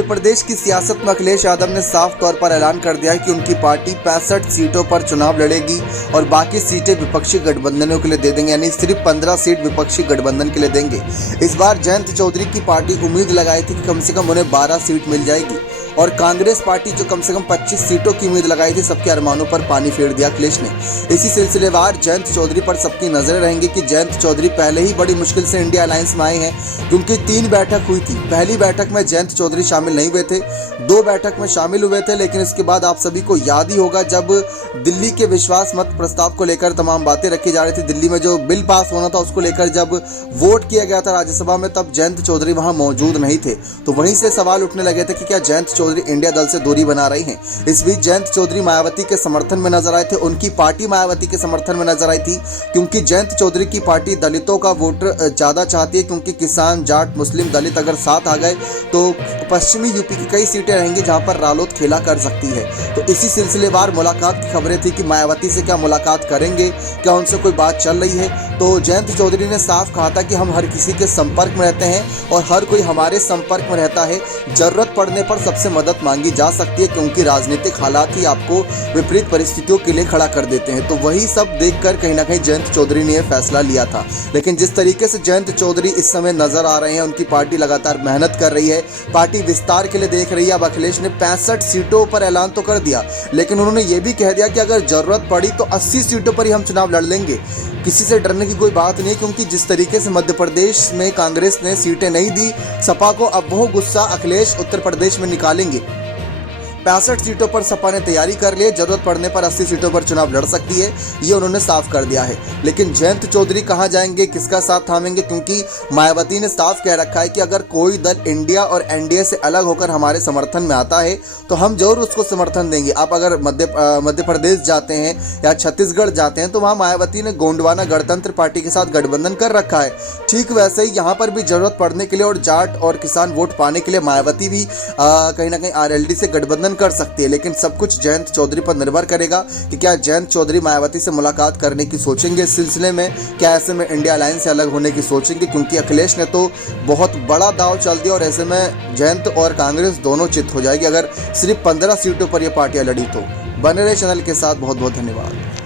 उत्तर प्रदेश की सियासत में अखिलेश यादव ने साफ तौर पर ऐलान कर दिया है कि उनकी पार्टी 65 सीटों पर चुनाव लड़ेगी और बाकी सीटें विपक्षी गठबंधनों के लिए दे देंगे, यानी सिर्फ 15 सीट विपक्षी गठबंधन के लिए देंगे। इस बार जयंत चौधरी की पार्टी उम्मीद लगाई थी कि कम से कम उन्हें 12 सीट मिल जाएगी और कांग्रेस पार्टी जो कम से कम 25 सीटों की उम्मीद लगाई थी, सबके अरमानों पर पानी फेर दिया अखिलेश ने। इसी सिलसिलेवार जयंत चौधरी पर सबकी नजरें रहेंगी कि जयंत चौधरी पहले ही बड़ी मुश्किल से इंडिया अलायंस में आए हैं, क्योंकि 3 बैठक हुई थी। पहली बैठक में जयंत चौधरी शामिल नहीं हुए थे, 2 बैठक में शामिल हुए थे, लेकिन इसके बाद आप सभी को याद ही होगा जब दिल्ली के विश्वास मत प्रस्ताव को लेकर तमाम बातें रखी जा रही थी, दिल्ली में जो बिल पास होना था उसको लेकर जब वोट किया गया था राज्यसभा में, तब जयंत चौधरी वहां मौजूद नहीं थे। तो वहीं से सवाल उठने लगे थे कि क्या जयंत चौधरी इंडिया दल से दूरी बना रही हैं। इस बीच जयंत चौधरी मायावती के समर्थन में नजर आए थे, उनकी पार्टी मायावती के समर्थन में नजर आई थी, क्योंकि जयंत चौधरी की पार्टी दलितों का वोटर ज्यादा चाहती है, क्योंकि किसान, जाट, मुस्लिम, दलित अगर साथ आ गए तो पश्चिमी यूपी की कई सीटें रहेंगी जहां पर रालोद खेला कर सकती है। तो इसी सिलसिलेवार मुलाकात की खबरें थी कि मायावती से क्या मुलाकात करेंगे, क्या उनसे कोई बात चल रही है। तो जयंत चौधरी ने साफ कहा था कि हम हर किसी के संपर्क में रहते हैं और हर कोई हमारे संपर्क में रहता है, जरूरत पड़ने पर सबसे मदद मांगी जा सकती है, क्योंकि राजनीतिक हालात ही आपको विपरीत परिस्थितियों के लिए खड़ा कर देते हैं। तो वही सब देखकर कहीं ना कहीं जयंत चौधरी ने यह फैसला लिया था। लेकिन जिस तरीके से जयंत चौधरी इस समय नजर आ रहे हैं, उनकी पार्टी लगातार मेहनत कर रही है, पार्टी विस्तार के लिए देख रही है। अब अखिलेश ने 65 सीटों पर ऐलान तो कर दिया, लेकिन उन्होंने ये भी कह दिया कि अगर जरूरत पड़ी तो 80 सीटों पर ही हम चुनाव लड़ लेंगे। किसी से डरने की कोई बात नहीं, क्योंकि जिस तरीके से मध्य प्रदेश में कांग्रेस ने सीटें नहीं दी सपा को, अब वो गुस्सा अखिलेश उत्तर प्रदेश में निकालेंगे। 65 सीटों पर सपा ने तैयारी कर ली है, जरूरत पड़ने पर 80 सीटों पर चुनाव लड़ सकती है, ये उन्होंने साफ कर दिया है। लेकिन जयंत चौधरी कहां जाएंगे, किसका साथ थामेंगे, क्योंकि मायावती ने साफ कह रखा है कि अगर कोई दल इंडिया और एनडीए से अलग होकर हमारे समर्थन में आता है तो हम जरूर उसको समर्थन देंगे। आप अगर मध्य प्रदेश जाते हैं या छत्तीसगढ़ जाते हैं तो वहाँ मायावती ने गोंडवाना गणतंत्र पार्टी के साथ गठबंधन कर रखा है। ठीक वैसे ही यहाँ पर भी जरूरत पड़ने के लिए और जाट और किसान वोट पाने के लिए मायावती भी कहीं ना कहीं आरएलडी से गठबंधन कर सकती है। लेकिन सब कुछ जयंत चौधरी पर निर्भर करेगा कि क्या जयंत चौधरी मायावती से मुलाकात करने की सोचेंगे इस सिलसिले में, क्या ऐसे में इंडिया अलायंस से अलग होने की सोचेंगे, क्योंकि अखिलेश ने तो बहुत बड़ा दाव चल दिया और ऐसे में जयंत और कांग्रेस दोनों चित हो जाएगी अगर सिर्फ 15 सीटों पर यह पार्टियां लड़ी तो। बने रहे चैनल के साथ, बहुत बहुत धन्यवाद।